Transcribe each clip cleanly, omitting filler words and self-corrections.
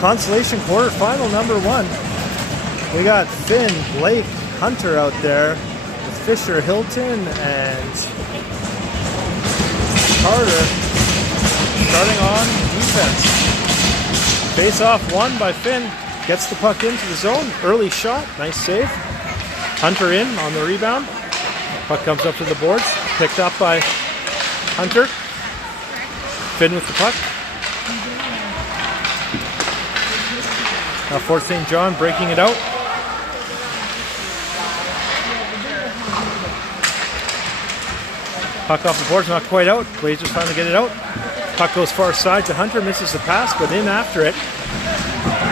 Consolation quarterfinal number 1. We got Finn, Blake, Hunter out there with Fisher, Hilton, and Carter starting on defense. Face off won by Finn. Gets the puck into the zone. Early shot. Nice save. Hunter in on the rebound. Puck comes up to the boards. Picked up by Hunter. Finn with the puck. Now Fort St. John breaking it out. Puck off the boards, not quite out. Blazers trying to get it out. Puck goes far side to Hunter, misses the pass, but in after it.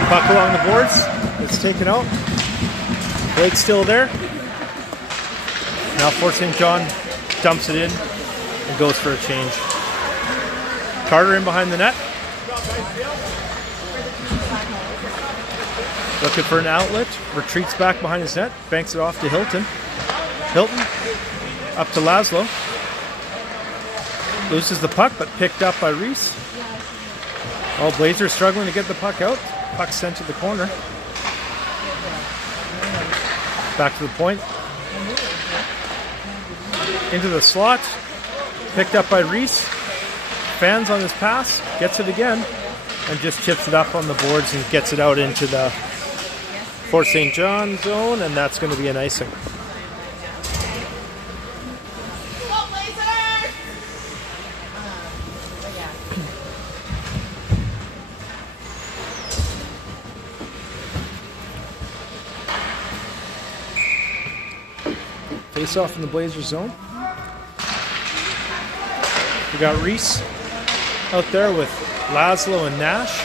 Puck along the boards. It's taken out. Blake's still there. Now Fort St. John dumps it in and goes for a change. Carter in behind the net. Looking for an outlet. Retreats back behind his net. Banks it off to Hilton. Hilton up to Laszlo. Loses the puck, but picked up by Reese. All Blazers struggling to get the puck out. Puck sent to the corner. Back to the point. Into the slot. Picked up by Reese. Fans on his pass. Gets it again. And just chips it up on the boards and gets it out into the Fort St. John zone. And that's going to be an icing. Face off in the Blazers zone. We got Reese out there with Laszlo and Nash.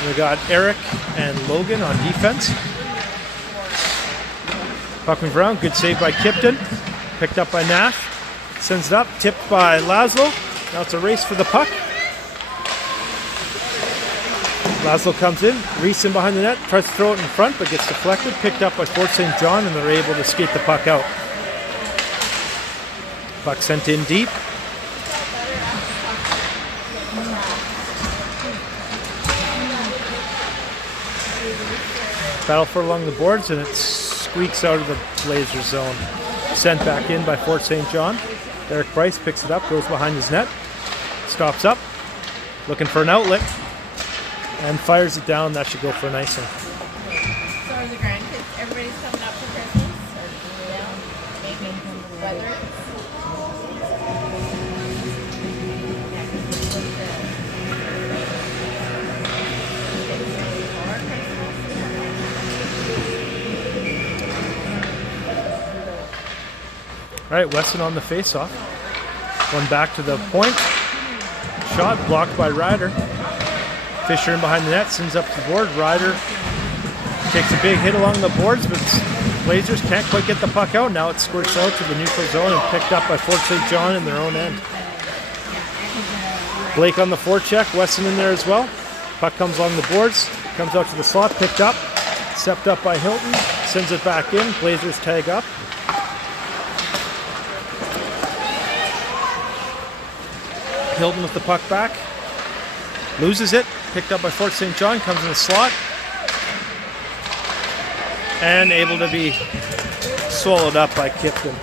And we got Eric and Logan on defense. Puck moved around. Good save by Kipton. Picked up by Nash. Sends it up. Tipped by Laszlo. Now it's a race for the puck. Laszlo comes in. Reese in behind the net. Tries to throw it in front, but gets deflected. Picked up by Fort St. John, and they're able to skate the puck out. Puck sent in deep. Battle for along the boards, and it squeaks out of the Blazer zone. Sent back in by Fort St. John. Eric Price picks it up, goes behind his net. Stops up, looking for an outlet, and fires it down. That should go for an icing. So are the grandkids, everybody's coming up for Christmas? Or making weather? All right, Weston on the face-off. One back to the point. Shot blocked by Ryder. Fisher in behind the net, sends up the board. Ryder takes a big hit along the boards, but Blazers can't quite get the puck out. Now it squirts out to the neutral zone and picked up by Fort St. John in their own end. Blake on the forecheck, Weston in there as well. Puck comes along the boards, comes out to the slot, picked up, stepped up by Hilton, sends it back in. Blazers tag up. Hilton with the puck back. Loses it. Picked up by Fort St. John. Comes in the slot. And able to be swallowed up by Kipton.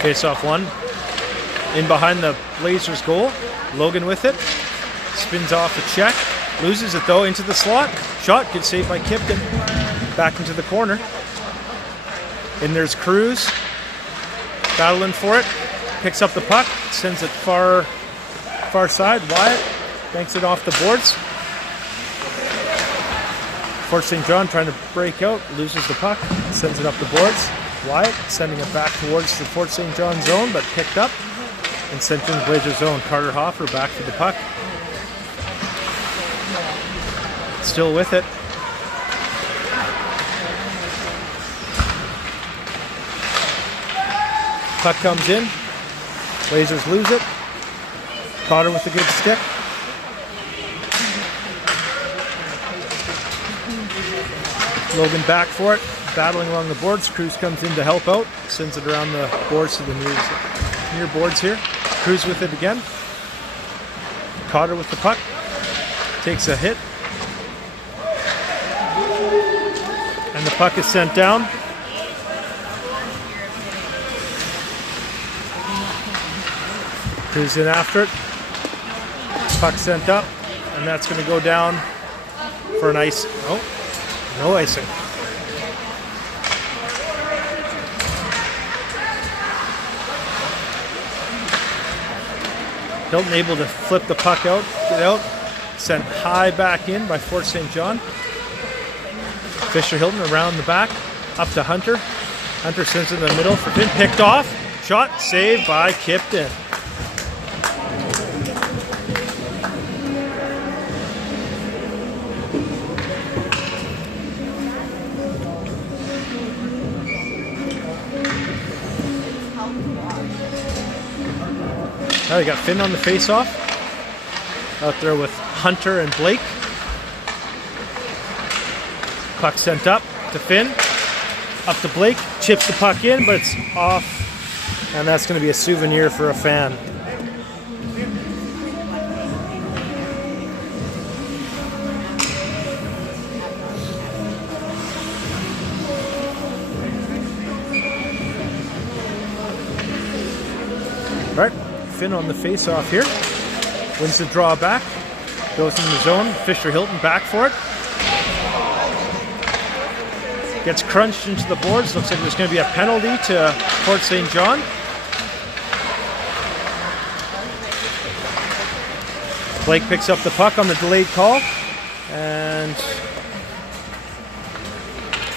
Face-off one. In behind the Blazers goal. Logan with it. Spins off a check. Loses it though into the slot. Shot. Good save by Kipton. Back into the corner. And there's Cruz. Battling for it. Picks up the puck. Sends it far side. Wyatt banks it off the boards. Fort St. John trying to break out. Loses the puck. Sends it up the boards. Wyatt sending it back towards the Fort St. John zone, but picked up and sent in the Blazer zone. Carter Hoffer back to the puck. Still with it. Puck comes in. Blazers lose it. Cotter with a good stick. Logan back for it. Battling along the boards. Cruz comes in to help out. Sends it around the boards to the near boards here. Cruz with it again. Cotter with the puck. Takes a hit. And the puck is sent down. Cruz in after it. Puck sent up. And that's going to go down for an ice. Oh, no icing. Hilton able to flip the puck out, get out, sent high back in by Fort St. John. Fisher Hilton around the back, up to Hunter. Hunter sends it in the middle for Finn, picked off. Shot saved by KIBIHT. Now they got Finn on the face-off. Out there with Hunter and Blake. Puck sent up to Finn. Up to Blake. Chips the puck in, but it's off. And that's going to be a souvenir for a fan. All right. Finn on the face-off here. Wins the draw back. Goes in the zone. Fisher Hilton back for it. Gets crunched into the boards. Looks like there's going to be a penalty to Fort St. John. Blake picks up the puck on the delayed call. And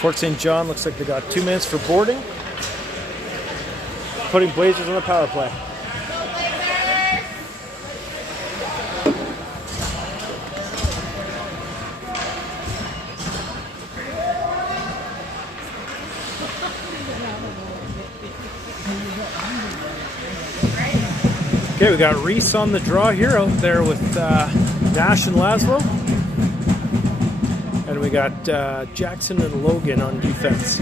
Fort St. John looks like they got 2 minutes for boarding. Putting Blazers on the power play. Okay, we got Reese on the draw here out there with Nash and Laszlo. And we got Jackson and Logan on defense.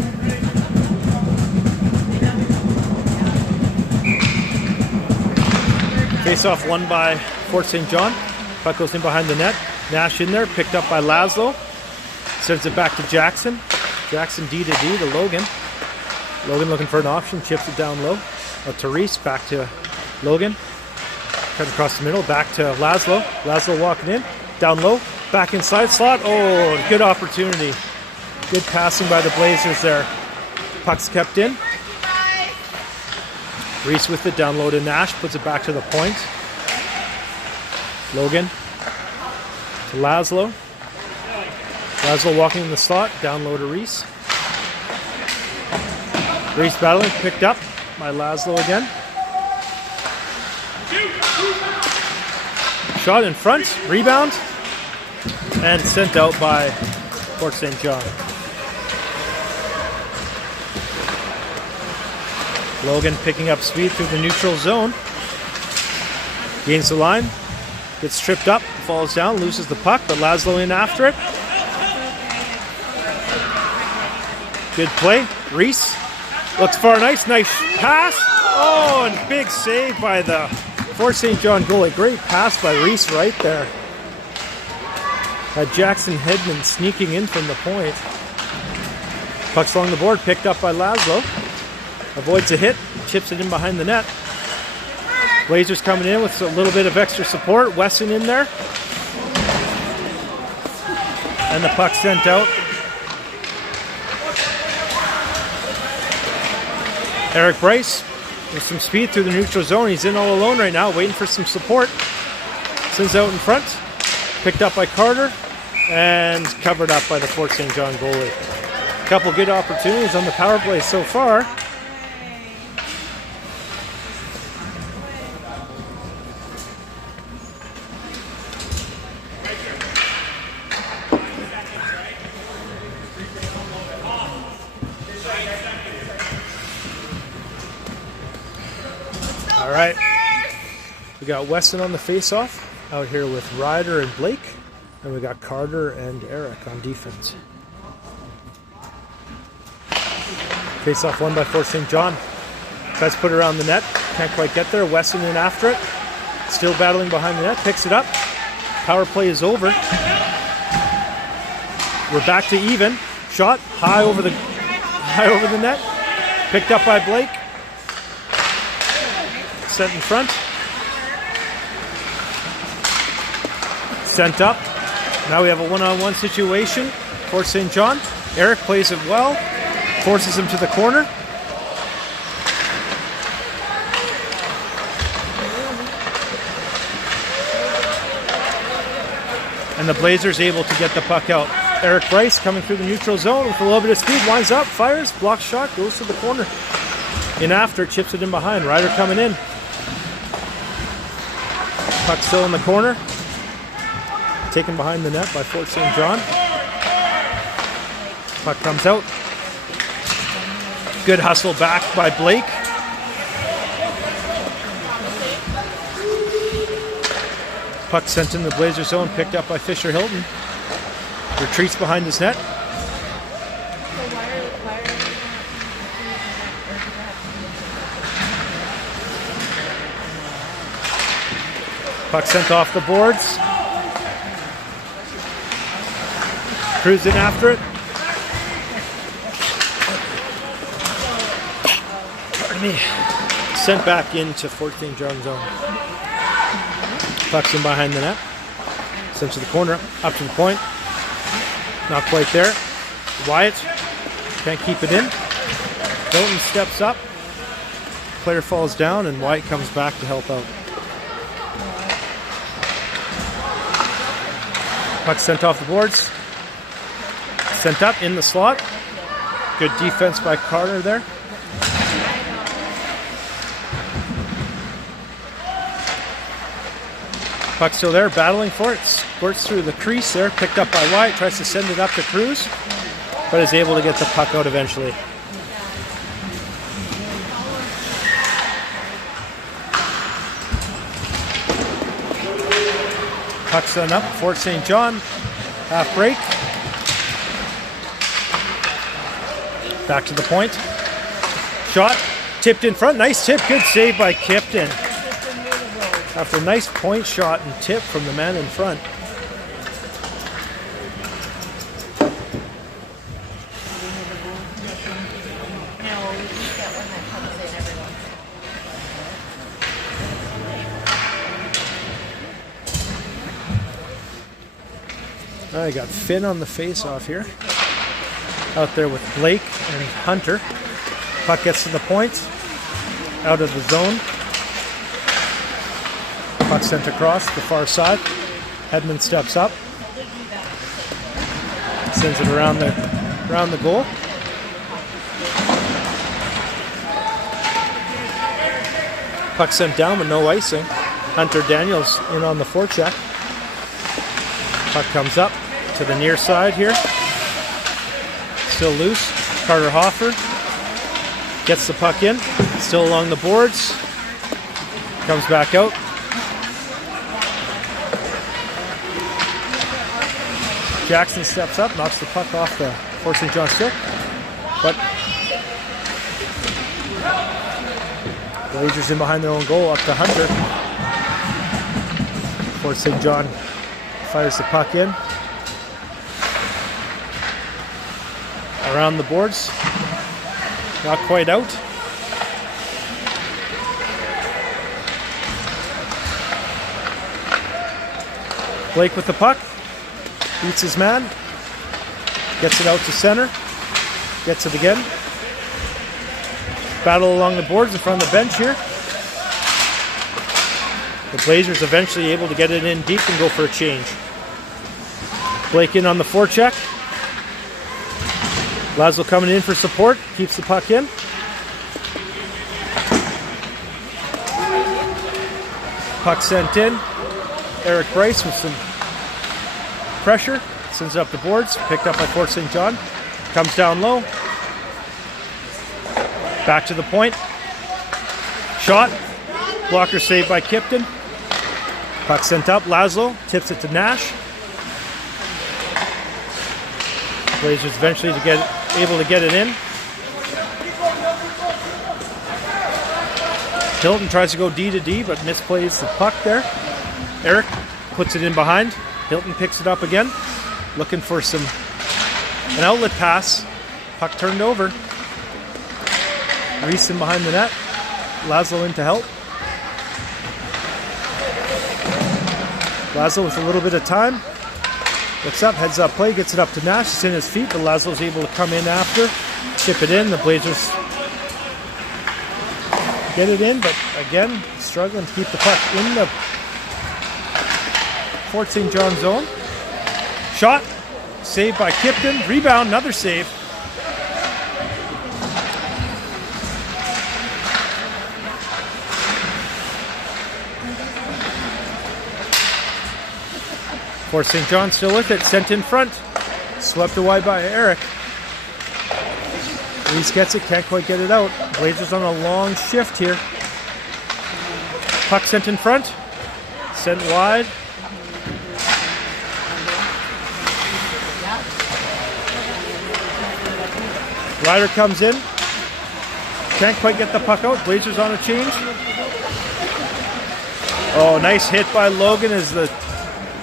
Face-off won by Fort St. John. Puck goes in behind the net. Nash in there, picked up by Laszlo. Sends it back to Jackson. Jackson D to D to Logan. Logan looking for an option, chips it down low. To Reese, back to Logan. Cut across the middle, back to Laszlo. Laszlo walking in, down low, back inside slot. Oh, good opportunity. Good passing by the Blazers there. Puck's kept in. Reese with it, down low to Nash, puts it back to the point. Logan to Laszlo. Laszlo walking in the slot, down low to Reese. Reese battling, picked up by Laszlo again. Shot in front, rebound, and sent out by Fort St. John. Logan picking up speed through the neutral zone. Gains the line, gets tripped up, falls down, loses the puck, but Laszlo in after it. Good play. Reese looks for a nice pass. Oh, and big save by the Fort St. John goalie. Great pass by Reese right there. Jackson Hedman sneaking in from the point. Puck's along the board, picked up by Laszlo. Avoids a hit, chips it in behind the net. Blazers coming in with a little bit of extra support. Wesson in there. And the puck sent out. Eric Bryce with some speed through the neutral zone. He's in all alone right now, waiting for some support. Sends out in front. Picked up by Carter and covered up by the Fort St. John goalie. A couple good opportunities on the power play so far. We got Weston on the face-off out here with Ryder and Blake. And we got Carter and Eric on defense. Face-off won by Fort St. John. Tries to put it around the net. Can't quite get there. Weston in after it. Still battling behind the net. Picks it up. Power play is over. We're back to even. Shot high over the net. Picked up by Blake. Sent in front. Sent up. Now we have a one-on-one situation. Fort St. John. Eric plays it well. Forces him to the corner. And the Blazers able to get the puck out. Eric Bryce coming through the neutral zone with a little bit of speed. Winds up, fires, blocks shot, goes to the corner. In after, chips it in behind. Ryder coming in. Puck still in the corner. Taken behind the net by Fort St. John. Puck comes out. Good hustle back by Blake. Puck sent in the Blazer zone, picked up by Fisher Hilton. Retreats behind his net. Puck sent off the boards. Cruising after it. Pardon me. Sent back into Fort St. John zone. Puck's in behind the net. Sent to the corner. Up to the point. Not quite there. Wyatt can't keep it in. Hilton steps up. Player falls down and Wyatt comes back to help out. Puck sent off the boards. Sent up in the slot. Good defense by Carter there. Puck still there, battling for it. Squirts through the crease there. Picked up by Wyatt. Tries to send it up to Cruz, but is able to get the puck out eventually. Puck sent up. Fort St. John. Half break. Back to the point. Shot. Tipped in front. Nice tip. Good save by Kipton. After a nice point shot and tip from the man in front. I got Finn on the face-off here. Out there with Blake and Hunter. Puck gets to the point. Out of the zone. Puck sent across the far side. Hedman steps up. Sends it around the goal. Puck sent down with no icing. Hunter Daniels in on the forecheck. Puck comes up to the near side here. Still loose. Carter Hoffer gets the puck in. Still along the boards. Comes back out. Jackson steps up, knocks the puck off the Fort St. John stick. But the Blazers in behind their own goal, up to Hunter. Fort St. John fires the puck in. Around the boards. Not quite out. Blake with the puck. Beats his man. Gets it out to center. Gets it again. Battle along the boards in front of the bench here. The Blazers eventually able to get it in deep and go for a change. Blake in on the forecheck. Laszlo coming in for support. Keeps the puck in. Puck sent in. Eric Bryce with some pressure. Sends it up the boards. Picked up by Fort St. John. Comes down low. Back to the point. Shot. Blocker saved by Kipton. Puck sent up. Laszlo tips it to Nash. Blazers eventually able to get it in. Hilton tries to go D to D, but misplays the puck there. Eric puts it in behind. Hilton picks it up again, looking for an outlet pass. Puck turned over. Reese in behind the net. Laszlo in to help. Laszlo with a little bit of time. Looks up, heads up play, gets it up to Nash. It's in his feet, but Laszlo's able to come in after. Chip it in. The Blazers get it in, but again, struggling to keep the puck in the Fort St. John zone. Shot. Saved by Kipton. Rebound. Another save. Fort St. John still with it. Sent in front. Swept away by Eric. Reese gets it. Can't quite get it out. Blazers on a long shift here. Puck sent in front. Sent wide. Ryder comes in. Can't quite get the puck out. Blazers on a change. Oh, nice hit by Logan as the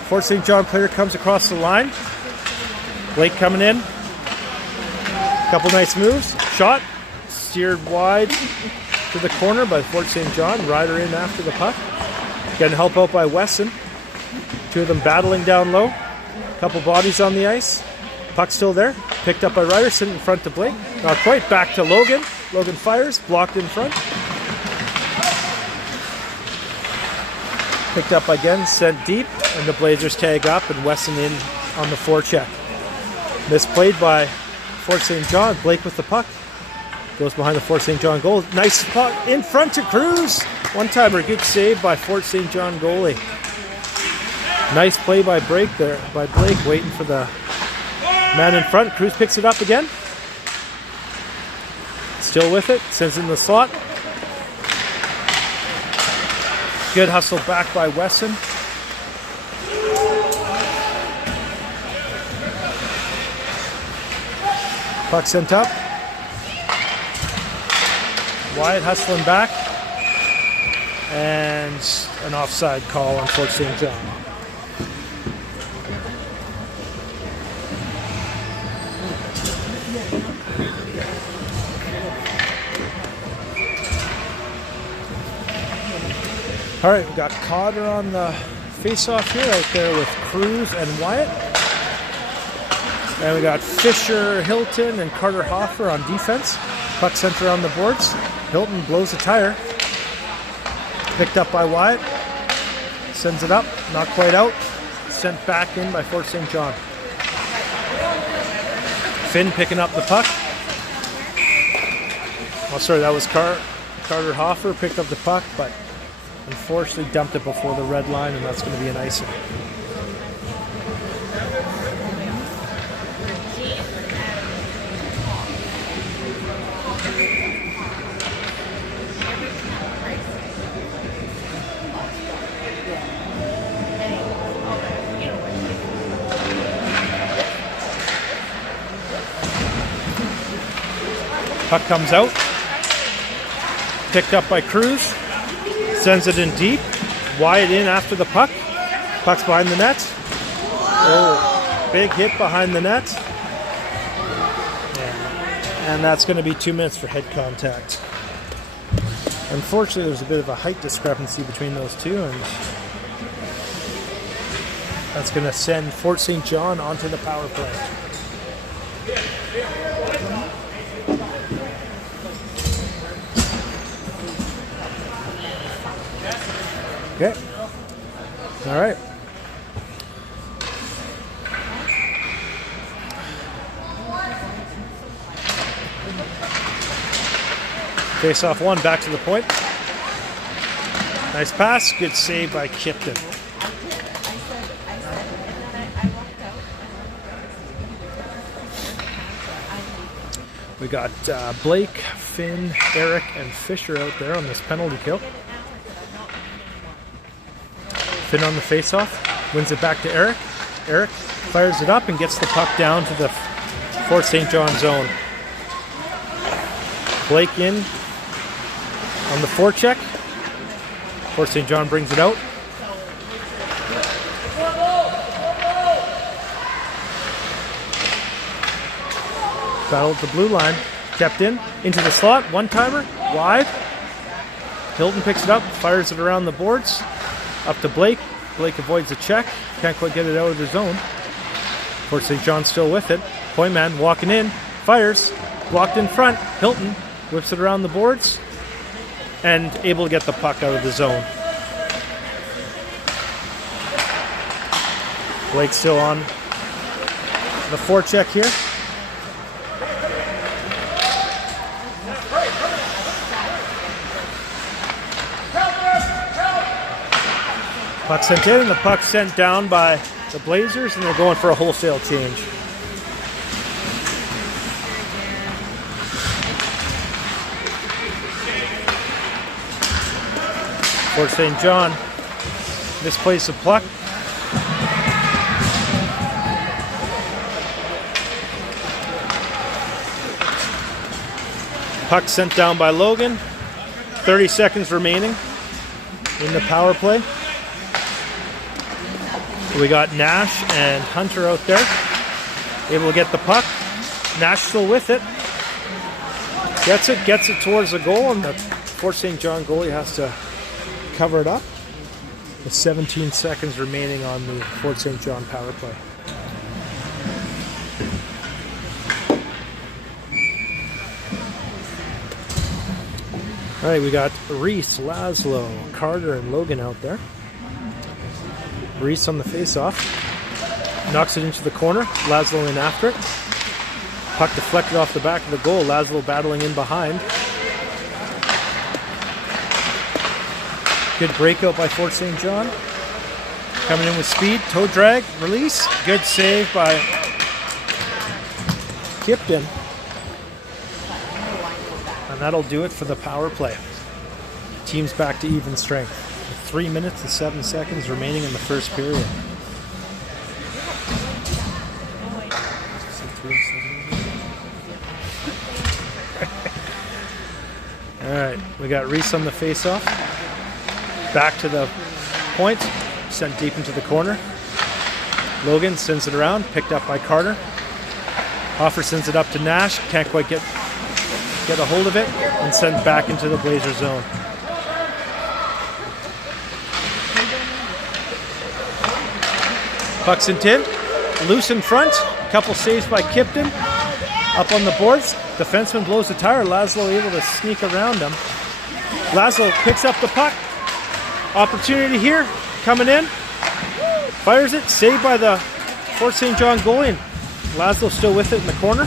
Fort St. John player comes across the line. Blake coming in. Couple nice moves. Shot. Steered wide to the corner by Fort St. John. Ryder in after the puck. Getting help out by Wesson. Two of them battling down low. Couple bodies on the ice. Puck still there. Picked up by Ryder. Sitting in front to Blake. Not quite. Back to Logan. Logan fires. Blocked in front. Picked up again. Sent deep. And the Blazers tag up. And Wesson in on the forecheck. Misplayed by Fort St. John. Blake with the puck. Goes behind the Fort St. John goal. Nice puck in front to Cruz. One-timer. Good save by Fort St. John goalie. Nice play by Blake there. By Blake waiting for the man in front. Cruz picks it up again. Still with it. Sends in the slot. Good hustle back by Wesson. Puck sent up. Wyatt hustling back. And an offside call on Fort St. John. All right, we've got Cotter on the face-off here out there with Cruz and Wyatt. And we got Fisher, Hilton, and Carter Hoffer on defense. Puck center on the boards. Hilton blows a tire. Picked up by Wyatt. Sends it up. Not quite out. Sent back in by Fort St. John. Finn picking up the puck. Oh, sorry, that was Carter Hoffer picked up the puck, but unfortunately dumped it before the red line, and that's going to be an icing. Puck comes out. Picked up by Cruz. Sends it in deep. Wyatt in after the puck. Puck's behind the net. Oh, big hit behind the net. And that's going to be 2 minutes for head contact. Unfortunately, there's a bit of a height discrepancy between those two, and that's going to send Fort St. John onto the power play. Okay. All right. Face off one, back to the point. Nice pass, good save by Kipton. We got Blake, Finn, Eric, and Fisher out there on this penalty kill. Finn on the face-off, wins it back to Eric. Eric fires it up and gets the puck down to the Fort St. John zone. Blake in on the forecheck. Fort St. John brings it out. Battle at the blue line. Kept in. Into the slot. One-timer. Wide. Hilton picks it up. Fires it around the boards. Up to Blake. Blake avoids the check. Can't quite get it out of the zone. Fort St. John still with it. Point man walking in. Fires. Blocked in front. Hilton whips it around the boards. And able to get the puck out of the zone. Blake still on the forecheck here. Puck sent in, and the puck sent down by the Blazers, and they're going for a wholesale change. Fort St. John misplays the puck. Puck sent down by Logan. 30 seconds remaining in the power play. We got Nash and Hunter out there, able to get the puck. Nash still with it. Gets it towards the goal, and the Fort St. John goalie has to cover it up. With 17 seconds remaining on the Fort St. John power play. All right, we got Reese, Laszlo, Carter, and Logan out there. Reese on the face-off. Knocks it into the corner. Laszlo in after it. Puck deflected off the back of the goal. Laszlo battling in behind. Good breakout by Fort St. John. Coming in with speed. Toe drag. Release. Good save by Kipton. And that'll do it for the power play. Team's back to even strength. 3 minutes and 7 seconds remaining in the first period. All right, we got Reese on the face-off. Back to the point, sent deep into the corner. Logan sends it around, picked up by Carter. Hoffer sends it up to Nash, can't quite get a hold of it, and sent back into the Blazer zone. Puck sent in, loose in front, a couple saves by Kipton. Up on the boards, defenseman blows the tire. Laszlo able to sneak around him. Laszlo picks up the puck. Opportunity here, coming in. Fires it, saved by the Fort St. John goalie. And Laszlo still with it in the corner.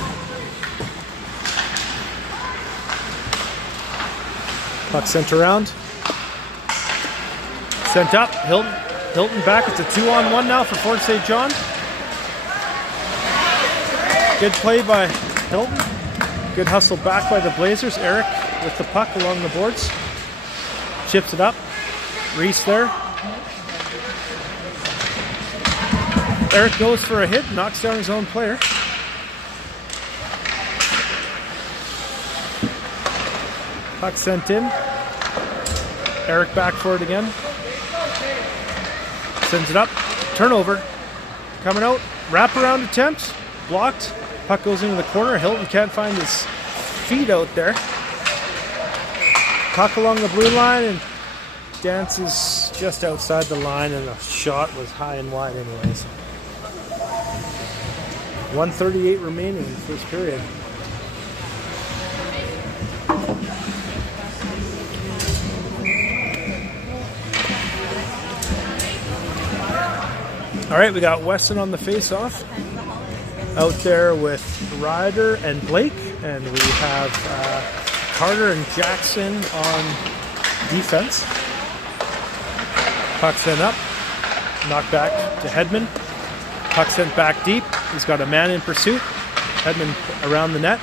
Puck sent around. Sent up, Hilton back. It's a 2-on-1 now for Fort St. John. Good play by Hilton. Good hustle back by the Blazers. Eric with the puck along the boards. Chips it up. Reese there. Eric goes for a hit, knocks down his own player. Puck sent in. Eric back for it again. Sends it up. Turnover. Coming out. Wraparound attempt. Blocked. Puck goes into the corner. Hilton can't find his feet out there. Puck along the blue line and dances just outside the line, and the shot was high and wide anyways. 1:38 remaining in the first period. All right, we got Weston on the face-off. Out there with Ryder and Blake, and we have Carter and Jackson on defense. Puck sent up, knocked back to Hedman. Puck sent back deep. He's got a man in pursuit. Hedman around the net.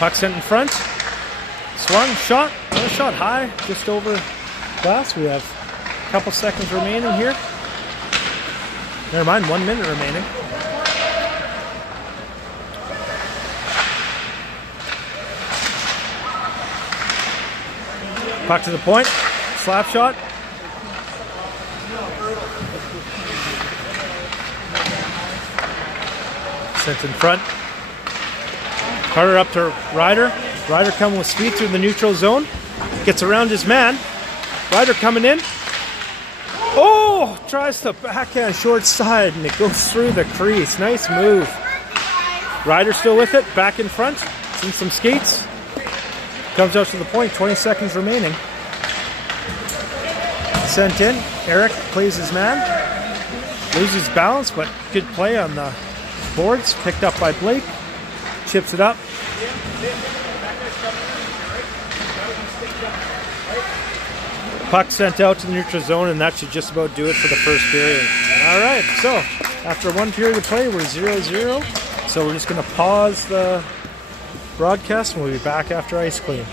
Puck sent in front. Swung, shot. Another shot high, just over glass. We have a couple seconds remaining here. Never mind, 1 minute remaining. Puck to the point. Slap shot. Sent in front. Carter up to Ryder. Ryder coming with speed through the neutral zone. Gets around his man. Ryder coming in. Oh! Tries to backhand short side and it goes through the crease. Nice move. Ryder still with it. Back in front. It's in some skates. Comes out to the point. 20 seconds remaining. Sent in. Eric plays his man. Loses balance, but good play on the boards. Picked up by Blake. Chips it up. Puck sent out to the neutral zone, and that should just about do it for the first period. All right, so after 1 period of play, we're 0-0. So we're just going to pause the broadcast, and we'll be back after ice clean.